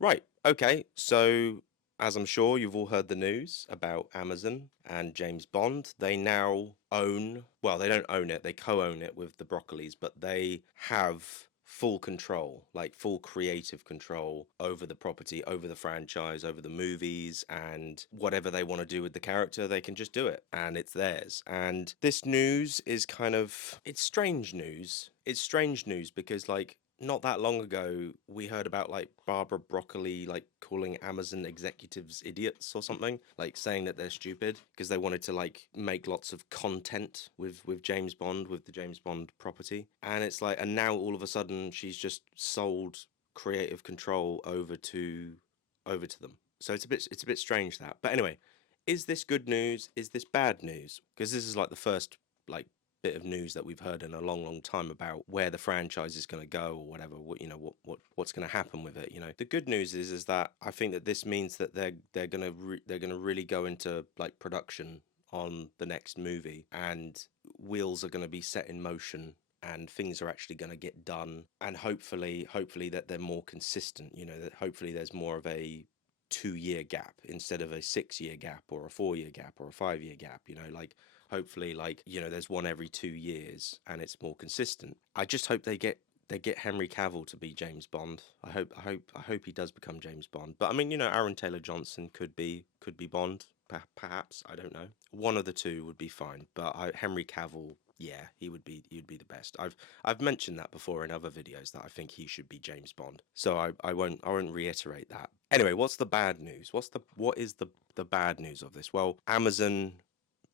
Right. Okay. So, as I'm sure you've all heard the news about Amazon and James Bond, they now own, well, they don't own it, they co-own it with the Broccolis, but they have full control, like full creative control over the property, over the franchise, over the movies, and whatever they want to do with the character, they can just do it and it's theirs. And this news is kind of, it's strange news. It's strange news because, like, not that long ago, we heard about like Barbara Broccoli like calling Amazon executives idiots or something, like saying that they're stupid because they wanted to like make lots of content with James Bond, with the James Bond property. And it's like, and now all of a sudden she's just sold creative control over to them. So it's a bit strange that. But anyway, is this good news? Is this bad news? Because this is like the first like bit of news that we've heard in a long, long time about where the franchise is going to go or whatever. What what's going to happen with it. The good news is that I think that this means that they're gonna really go into like production on the next movie, and wheels are going to be set in motion and things are actually going to get done, and hopefully that they're more consistent, that hopefully there's more of a 2 year gap instead of a 6 year gap or a 4 year gap or a 5 year gap, like hopefully, like, there's one every 2 years and it's more consistent. I just hope they get Henry Cavill to be James Bond. I hope he does become James Bond. But I mean, Aaron Taylor Johnson could be Bond, perhaps. I don't know. One of the two would be fine. But Henry Cavill, yeah, he would be the best. I've mentioned that before in other videos that I think he should be James Bond. So I won't reiterate that. Anyway, what's the bad news? What is the bad news of this? Well, Amazon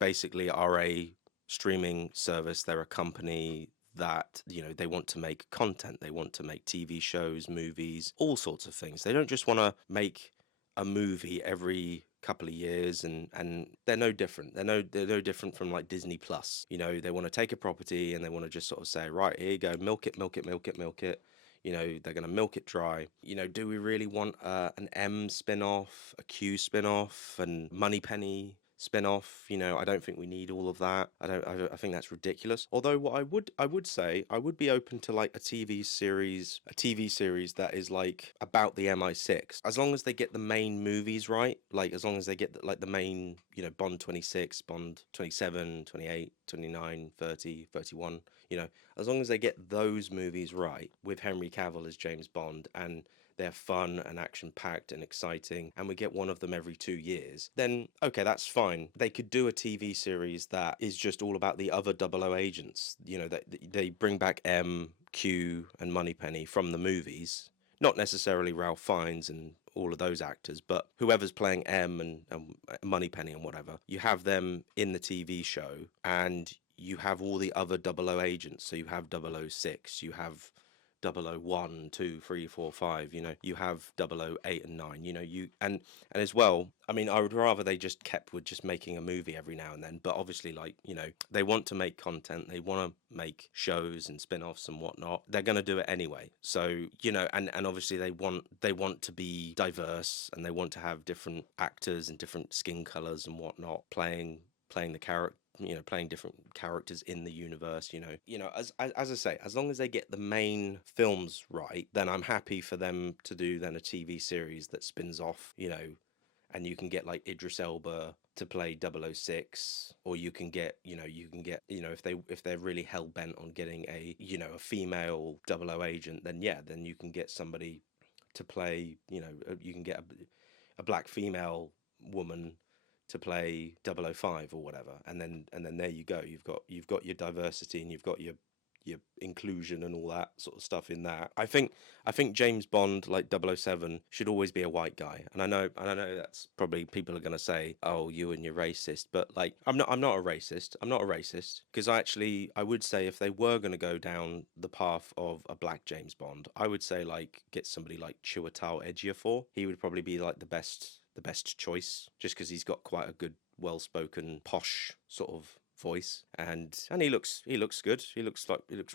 basically are a streaming service. They're a company that, they want to make content. They want to make TV shows, movies, all sorts of things. They don't just want to make a movie every couple of years, and they're no different. They're no different from like Disney Plus. They want to take a property and they want to just sort of say, right, here you go, milk it, milk it, milk it, milk it. They're going to milk it dry. Do we really want an M spin-off, a Q spin-off, and Moneypenny spin-off? I don't think we need all of that. I think that's ridiculous. Although what I would say, I would be open to like a TV series that is like about the MI6, as long as they get the main movies right, like as long as they get like the main, Bond 26, Bond 27, 28, 29, 30, 31, as long as they get those movies right with Henry Cavill as James Bond, and they're fun and action packed and exciting, and we get one of them every 2 years, then okay, that's fine. They could do a TV series that is just all about the other double O agents, that they bring back M, Q, and Moneypenny from the movies. Not necessarily Ralph Fiennes and all of those actors, but whoever's playing M and Moneypenny and whatever, you have them in the TV show, and you have all the other double O agents. So you have 006, you have 001, 2, 3, 4, 5, you have 008 and 9, and as well, I mean, I would rather they just kept with just making a movie every now and then, but obviously, like, they want to make content, they want to make shows and spin-offs and whatnot, they're going to do it anyway. So, and obviously they want to be diverse, and they want to have different actors and different skin colors and whatnot playing the character, playing different characters in the universe. As I say, as long as they get the main films right, then I'm happy for them to do then a TV series that spins off, and you can get like Idris Elba to play 006, or if they're really hell bent on getting a female 00 agent, then yeah, then you can get somebody to play, you can get a black female woman to play 005 or whatever, and then there you go. You've got your diversity, and you've got your inclusion and all that sort of stuff in that. I think James Bond, like 007, should always be a white guy. And I know that's probably, people are going to say, "Oh, you and you're racist," but like, I'm not a racist. I'm not a racist, because I would say, if they were going to go down the path of a black James Bond, I would say like get somebody like Chiwetel Ejiofor. He would probably be like the best choice, just because he's got quite a good, well-spoken, posh sort of voice, and he looks good. He looks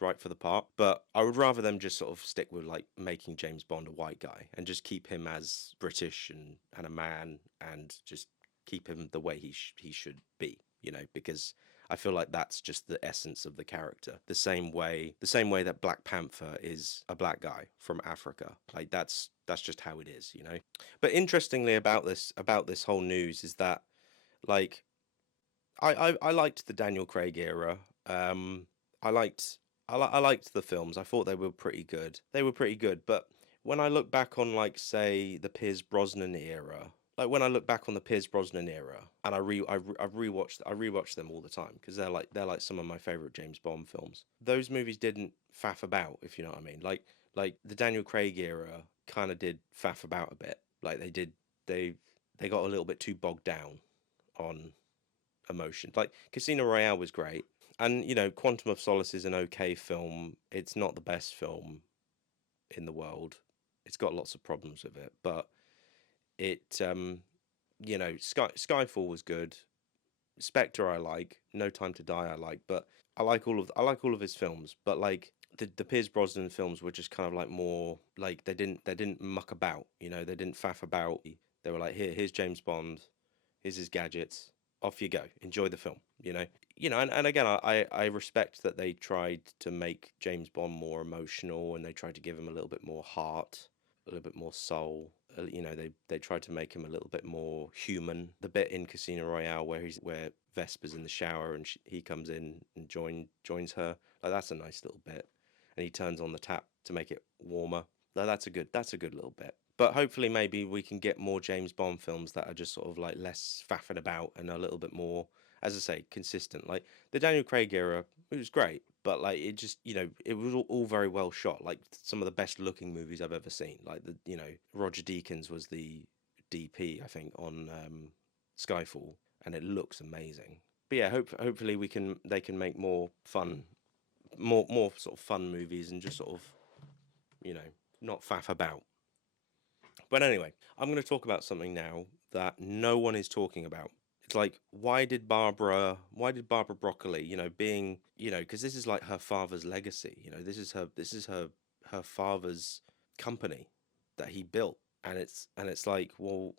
right for the part. But I would rather them just sort of stick with like making James Bond a white guy, and just keep him as British and a man, and just keep him the way he should be. Because I feel like that's just the essence of the character. The same way that Black Panther is a black guy from Africa. Like that's just how it is, you know. But interestingly about this whole news is that like I liked the Daniel Craig era. I liked I liked the films. I thought they were pretty good. They were pretty good, but when I look back on like say the Pierce Brosnan era, like when I look back on the Pierce Brosnan era, and I rewatched them all the time because they're like some of my favorite James Bond films. Those movies didn't faff about, if you know what I mean. Like the Daniel Craig era kind of did faff about a bit. Like they they got a little bit too bogged down on emotion. Like Casino Royale was great, and you know Quantum of Solace is an okay film. It's not the best film in the world. It's got lots of problems with it, but it you know Skyfall was good. Spectre I like. No Time to Die I like, but I like all of his films, but like the Pierce Brosnan films were just kind of like more like they didn't muck about, you know, they didn't faff about. They were like here's James Bond, here's his gadgets, off you go, enjoy the film, you know. And again I respect that they tried to make James Bond more emotional and they tried to give him a little bit more heart, a little bit more soul. You know, they tried to make him a little bit more human. The bit in Casino Royale where Vesper's in the shower and he comes in and joins her, like that's a nice little bit, and he turns on the tap to make it warmer. Like, that's a good little bit. But hopefully, maybe we can get more James Bond films that are just sort of like less faffing about and a little bit more, as I say, consistent. Like the Daniel Craig era, it was great, but like it just, it was all very well shot. Like some of the best looking movies I've ever seen. Like Roger Deakins was the DP, I think, on Skyfall, and it looks amazing. But yeah, hopefully they can make more fun, more sort of fun movies and just sort of you know not faff about. But anyway, I'm going to talk about something now that no one is talking about. It's like why did Barbara Broccoli, being, because this is like her father's legacy, this is her father's company that he built, and it's like, well,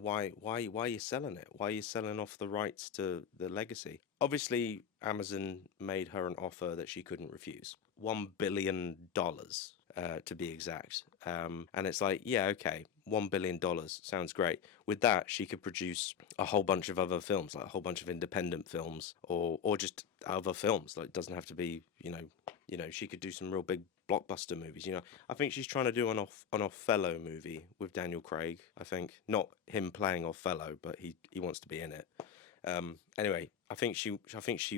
why are you selling it? Why are you selling off the rights to the legacy? Obviously, Amazon made her an offer that she couldn't refuse. $1 billion, to be exact. And it's like, yeah, okay, $1 billion sounds great. With that, she could produce a whole bunch of other films, like a whole bunch of independent films, or just other films. Like, it doesn't have to be, she could do some real big blockbuster movies. I think she's trying to do an Othello movie with Daniel Craig. I think not him playing Othello, but he wants to be in it. Anyway, I think she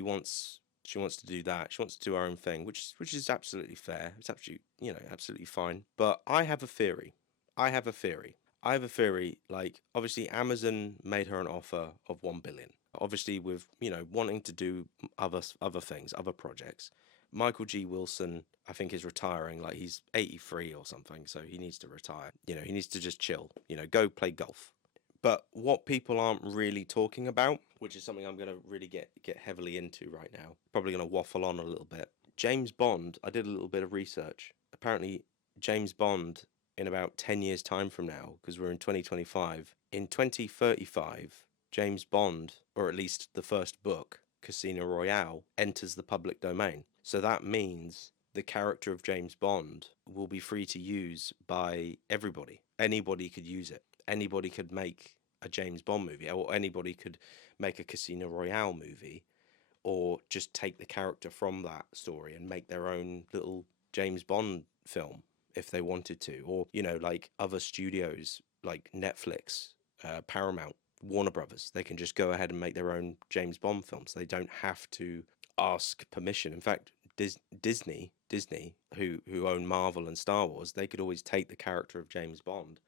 wants to do that. She wants to do her own thing, which is absolutely fair. It's absolutely fine. But I have a theory. I have a theory. I have a theory. Like, obviously, Amazon made her an offer of 1 billion. Obviously, with wanting to do other things, other projects. Michael G. Wilson, I think, is retiring. Like, he's 83 or something, so he needs to retire. He needs to just chill. Go play golf. But what people aren't really talking about, which is something I'm going to really get heavily into right now, probably going to waffle on a little bit. James Bond, I did a little bit of research. Apparently, James Bond, in about 10 years' time from now, because we're in 2025, in 2035, James Bond, or at least the first book, Casino Royale, enters the public domain. So that means the character of James Bond will be free to use by everybody. Anybody could use it. Anybody could make a James Bond movie, or anybody could make a Casino Royale movie, or just take the character from that story and make their own little James Bond film if they wanted to, or like other studios like Netflix, Paramount, Warner Brothers, they can just go ahead and make their own James Bond films. They don't have to ask permission. In fact, Disney, who own Marvel and Star Wars, they could always take the character of James Bond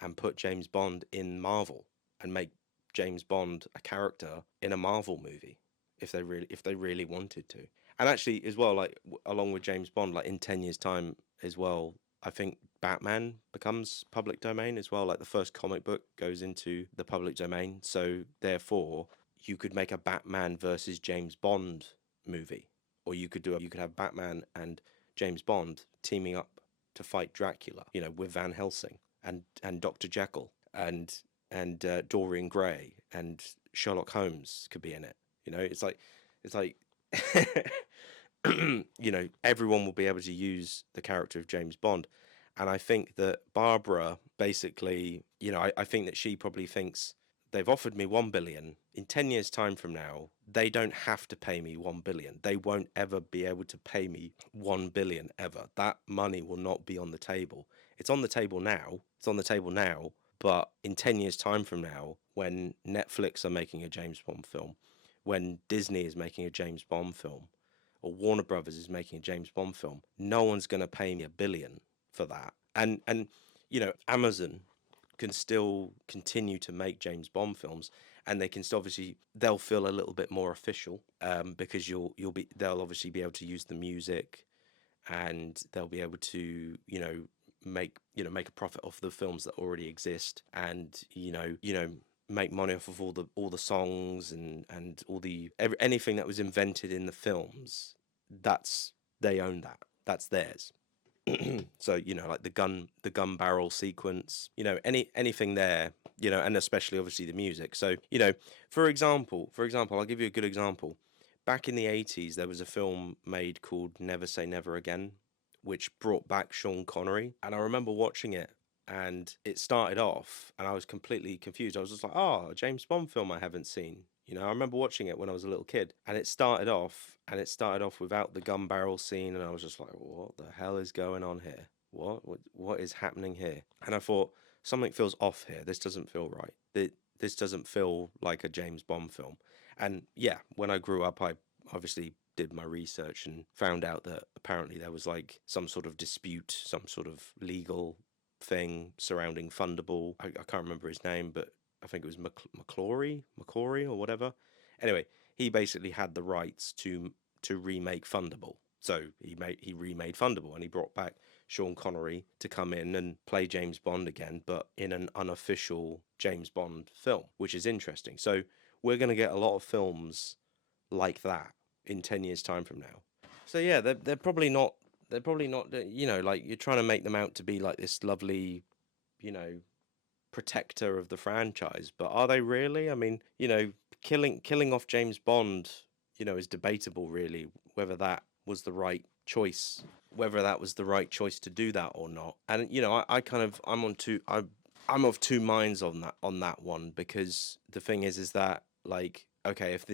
and put James Bond in Marvel and make James Bond a character in a Marvel movie if they really wanted to. And actually, as well, like along with James Bond, like in 10 years' time as well, I think Batman becomes public domain as well. Like the first comic book goes into the public domain, so therefore you could make a Batman versus James Bond movie, or you could have Batman and James Bond teaming up to fight Dracula, with Van Helsing and Dr. Jekyll and Dorian Gray and Sherlock Holmes could be in it. It's like It's like, you know, everyone will be able to use the character of James Bond. And I think that Barbara basically, you know, I think that she probably thinks they've offered me 1 billion. In 10 years' time from now, they don't have to pay me 1 billion. They won't ever be able to pay me 1 billion ever. That money will not be on the table. It's on the table now. It's on the table now. But in 10 years' time from now, when Netflix are making a James Bond film, when Disney is making a James Bond film, or Warner Brothers is making a James Bond film, no one's going to pay me 1 billion for that. And you know, Amazon can still continue to make James Bond films, and they can still obviously they'll feel a little bit more official, because they'll obviously be able to use the music, and they'll be able to, you know, make a profit off the films that already exist, and make money off of all the songs and anything that was invented in the films. That's They own that. That's theirs. So, you know, like the gun barrel sequence, you know, anything there, you know, and especially obviously the music. So, you know, for example, I'll give you a good example. Back in the 80s, there was a film made called Never Say Never Again, which brought back Sean Connery. And I remember watching it, and it started off, and I was completely confused. I was just like, oh, a James Bond film I haven't seen. You know, I remember watching it when I was a little kid, and it started off without the gun barrel scene, and I was just like, what the hell is going on here? What is happening here? And I thought, something feels off here. This doesn't feel right. This doesn't feel like a James Bond film. And yeah, when I grew up, I obviously did my research and found out that apparently there was like some sort of dispute, some sort of legal thing surrounding Thunderball. I can't remember his name, but I think it was McClory or whatever. Anyway, he basically had the rights to remake Thunderball. So he remade Thunderball, and he brought back Sean Connery to come in and play James Bond again, but in an unofficial James Bond film, which is interesting. So we're going to get a lot of films like that in 10 years' time from now. So yeah, they're probably not. They're probably not. You know, like, you're trying to make them out to be like this lovely, you know, protector of the franchise, but are they really? I mean, you know, killing off James Bond, you know, is debatable, really, whether that was the right choice, whether that was the right choice to do that or not. And you know, I kind of I'm of two minds on that one, because the thing is that, like, okay, if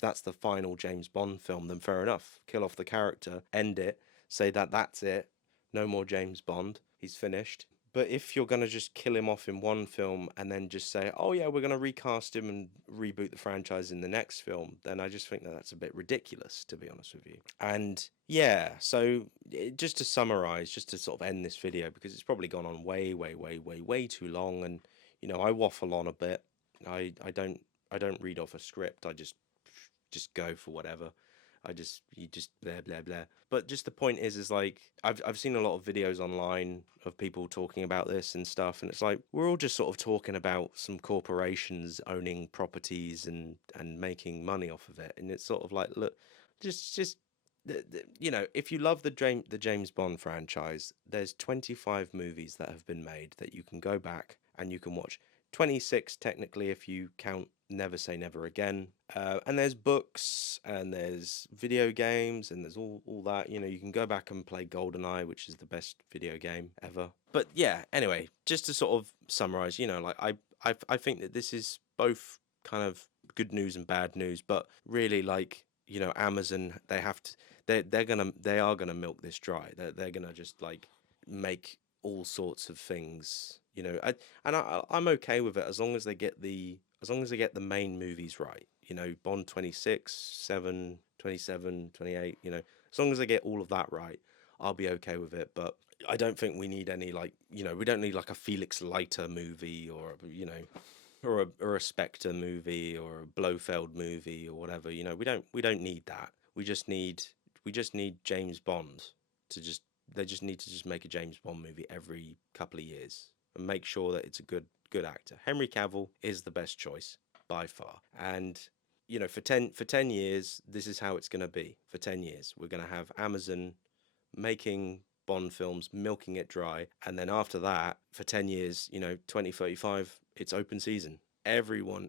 that's the final James Bond film, then fair enough, kill off the character, end it, say that that's it, no more James Bond, he's finished. But if you're going to just kill him off in one film and then just say, oh, yeah, we're going to recast him and reboot the franchise in the next film, then I just think that that's a bit ridiculous, to be honest with you. And yeah, so just to summarize, just to sort of end this video, because it's probably gone on way, way, way, way, way too long. And, you know, I waffle on a bit. I don't read off a script. I just go for whatever. You just blah blah blah. But just the point is like, I've seen a lot of videos online of people talking about this and stuff, and it's like, we're all just sort of talking about some corporations owning properties and making money off of it, and it's sort of like, look, just you know, if you love the James Bond franchise, there's 25 movies that have been made that you can go back and you can watch. 26 technically if you count Never Say Never Again. And there's books, and there's video games, and there's all that. You know, you can go back and play GoldenEye, which is the best video game ever. But yeah, anyway, just to sort of summarize, you know, like, I think that this is both kind of good news and bad news, but really, like, you know, Amazon, they are gonna milk this dry. They're gonna just like make all sorts of things, you know. I'm okay with it, as long as they get the main movies right. You know, Bond 26, 7, 27, 28, you know, as long as they get all of that right, I'll be okay with it. But I don't think we need any, like, you know, we don't need like a Felix Leiter movie, or, you know, or a Spectre movie, or a Blofeld movie, or whatever. You know, we don't need that. We just need James Bond to just they just need to just make a James Bond movie every couple of years and make sure that it's a good actor. Henry Cavill is the best choice by far. And you know, for 10 years, this is how it's going to be. For 10 years, we're going to have Amazon making Bond films, milking it dry, and then after that, for 10 years, you know, 2035, it's open season. Everyone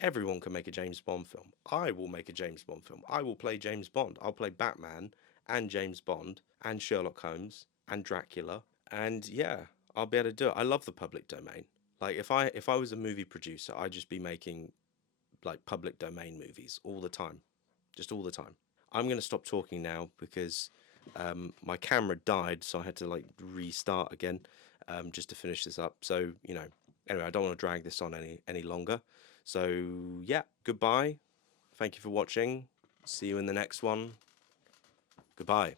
Everyone can make a James Bond film. I will make a James Bond film. I will play James Bond. I'll play Batman and James Bond and Sherlock Holmes and Dracula. And yeah, I'll be able to do it. I love the public domain. Like if I was a movie producer, I'd just be making like public domain movies all the time. Just all the time. I'm going to stop talking now because my camera died, so I had to like restart again just to finish this up. So anyway, I don't want to drag this on any longer. So yeah, goodbye. Thank you for watching. See you in the next one. Goodbye.